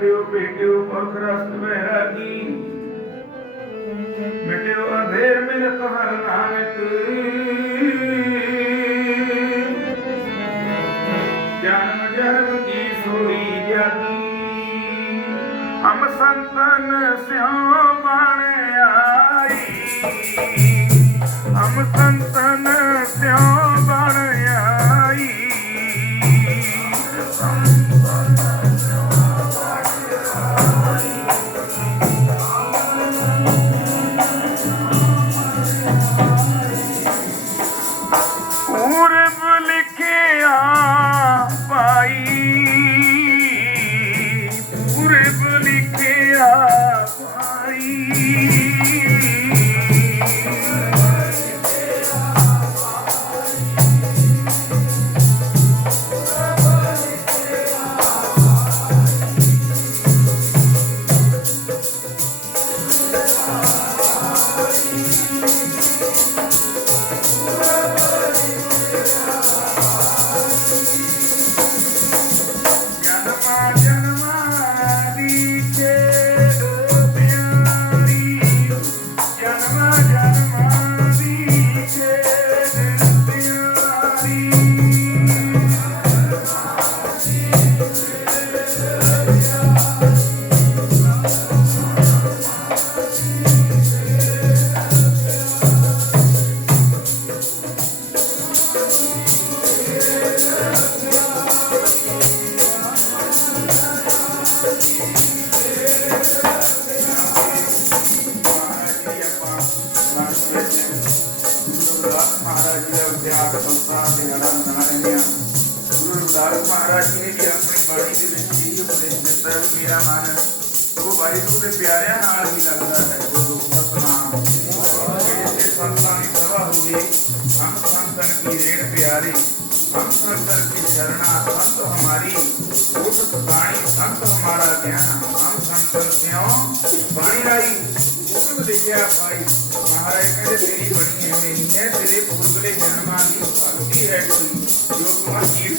ਜਮ ਭੇਟਿਓ ਪਰਖ ਰਸ ਵੈਰਾਗੀ ਮਿਟਿਓ, ਅੰਧੇਰ ਮਿਲਤ ਹਰ ਨਾਨਕ। ਜਨਮ ਜਨਮ ਕੀ ਸੋਈ ਜਾਗੀ। ਹਮ ਸੰਤਨ ਸਿਉ ਬਣ ਆਈ। ਹਮ ਸੰਤਨ ਸਿਉ Yeah, because I'm proud of you, I'm not in here. ਦੇ ਗੜਾ ਮਨਾ ਰਹੇ ਹਾਂ ਗੁਰੂ ਰਵਿਦਾਸ ਮਹਾਰਾਜ ਜੀ ਨੇ ਵੀ ਆਪਣੀ ਬਾਣੀ ਦੇ ਵਿੱਚ ਇਹ ਉਪਦੇਸ਼ ਦਿੱਤਾ ਹੈ ਵੀ ਮੇਰਾ ਮਨ ਉਹ ਵਾਹਿਗੁਰੂ ਦੇ ਪਿਆਰਿਆਂ ਨਾਲ ਹੀ ਲੱਗਦਾ ਹੈ ਗੁਰੂ ਸਤਨਾਮ ਜਿਹੜੇ ਸੰਤਾਂ ਦੀ ਸਭਾ ਹੋ ਗਈ ਹਮ ਸੰਤਨ ਕੀ ਰੇਣ ਪਿਆਰੇ ਹਮ ਸੰਤਨ की शरणा संत हमारी उठ बाणी संत हमारा ज्ञान हम संतन स्यों बाणी आई ਹੁਕਮ ਦੇਖਿਆ ਭਾਈ ਮਹਾਰਾਜ ਕਹਿੰਦੇ ਤੇਰੀ ਬਣੀ ਐਵੇਂ ਨਹੀਂ ਹੈ ਤੇਰੇ ਪੁਰਬਲੇ ਜਨਮਾਂ ਦੀ ਭਗਤੀ ਹੈ ਕੋਈ ਜੋ ਤੁਮਾ ਕੀਰਤਨ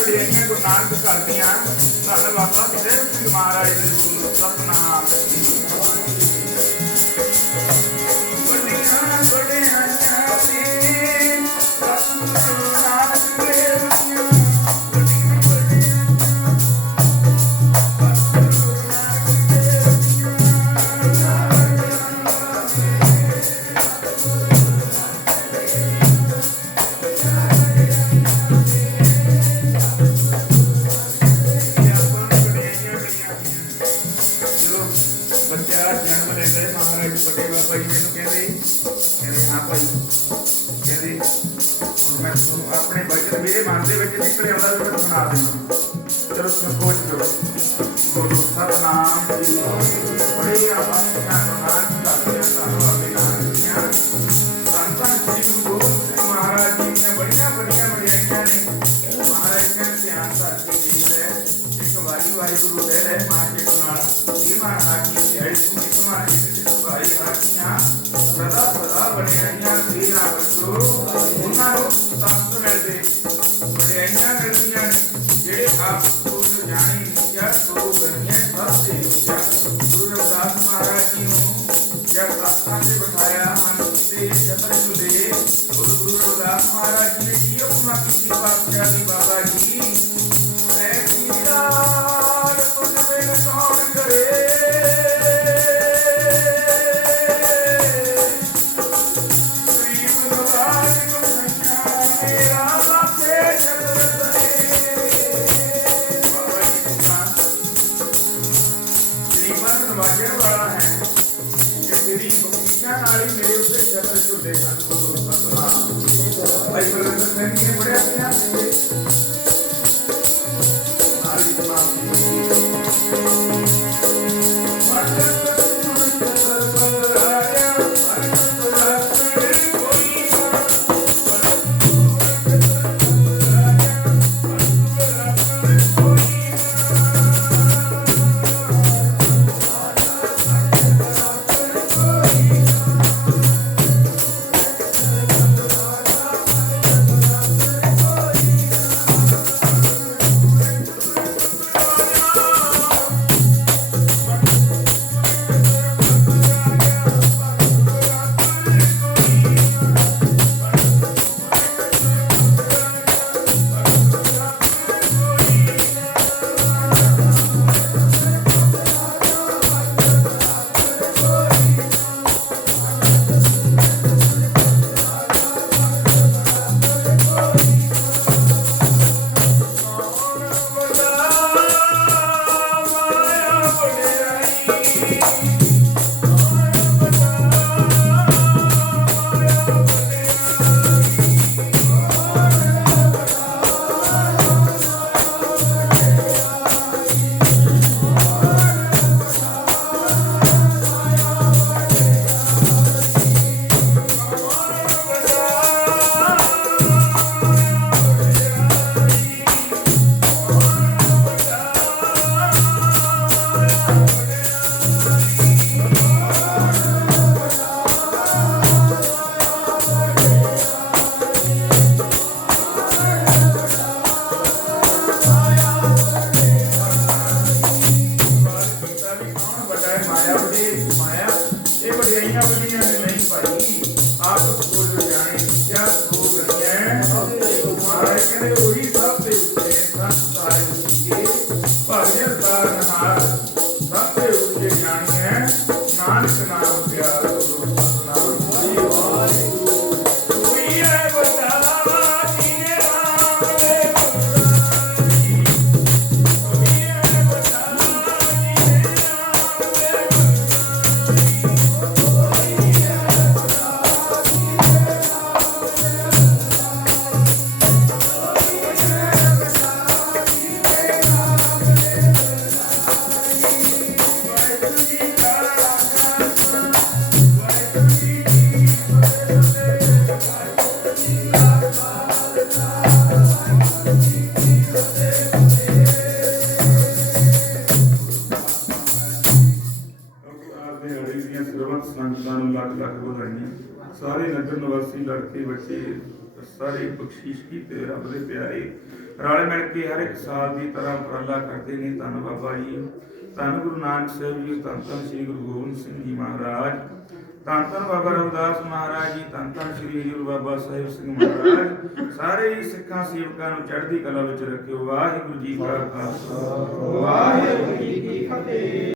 ਵਡਿਆਈਆਂ ਗੁਰੂ ਨਾਨਕ ਕਰਦੀਆਂ ਧੰਨ ਬਾਬਾ ਸਾਹਿਬ ਸਿੰਘ ਮਹਾਰਾਜ ਦੇ ਬੋਲੋ ਸਤਨਾਮ पढ़ते व्यक्ति के अंदर मैं सुना देता चलो उसमें खोज करो बोलो, सतनाम बड़े आवाज़ का प्रकार का महाराज जी ने, बढ़िया बढ़िया मजाकिया ने महाराज ने ध्यान साथी जी है। एक वाली वाली गुरु है मार्केट में ये महाराज की हेल्प में तुम्हारे ਤੇਰਾ ਉਹਨਾਂ ਨੂੰ ਤਖਤ ਮਿਲਦੇ ਵਡਿਆਈਆਂ ਮਿਲਦੀਆਂ ਨੇ ਜਿਹੜੇ ਆਪ Thank you. ਸਾਰੇ ਨਗਰ ਨਿਵਾਸੀ, ਲੜਕੇ, ਬੱਚੇ, ਸਾਰੇ ਬਖਸ਼ੀਸ਼ ਕੀਤੇ ਰੱਬ ਦੇ ਪਿਆਰੇ। ਰਲ ਮਿਲ ਕੇ ਹਰ ਇੱਕ ਸਾਲ ਦੀ ਤਰ੍ਹਾਂ ਉਪਰਾਲਾ ਕਰਦੇ ਨੇ। ਧੰਨ ਬਾਬਾ ਜੀ। ਧੰਨ ਗੁਰੂ ਨਾਨਕ ਸਾਹਿਬ ਜੀ, ਧੰਨ ਧੰਨ ਸ੍ਰੀ ਗੁਰੂ ਗੋਬਿੰਦ ਸਿੰਘ ਜੀ ਮਹਾਰਾਜ। ਧੰਨ ਧੰਨ ਬਾਬਾ ਰਵਿਦਾਸ ਮਹਾਰਾਜ ਜੀ, ਧੰਨ ਧੰਨ ਸ੍ਰੀ ਹਜੂਰ ਬਾਬਾ ਸਾਹਿਬ ਸਿੰਘ ਮਹਾਰਾਜ। ਸਾਰੇ ਹੀ ਸਿੱਖਾਂ, ਸੇਵਕਾਂ ਨੂੰ ਚੜ੍ਹਦੀ ਕਲਾ ਵਿੱਚ ਰੱਖਿਓ। ਵਾਹਿਗੁਰੂ ਜੀ ਕਾ ਖਾਲਸਾ। ਵਾਹਿਗੁਰੂ ਜੀ ਕੀ ਫਤਿਹ।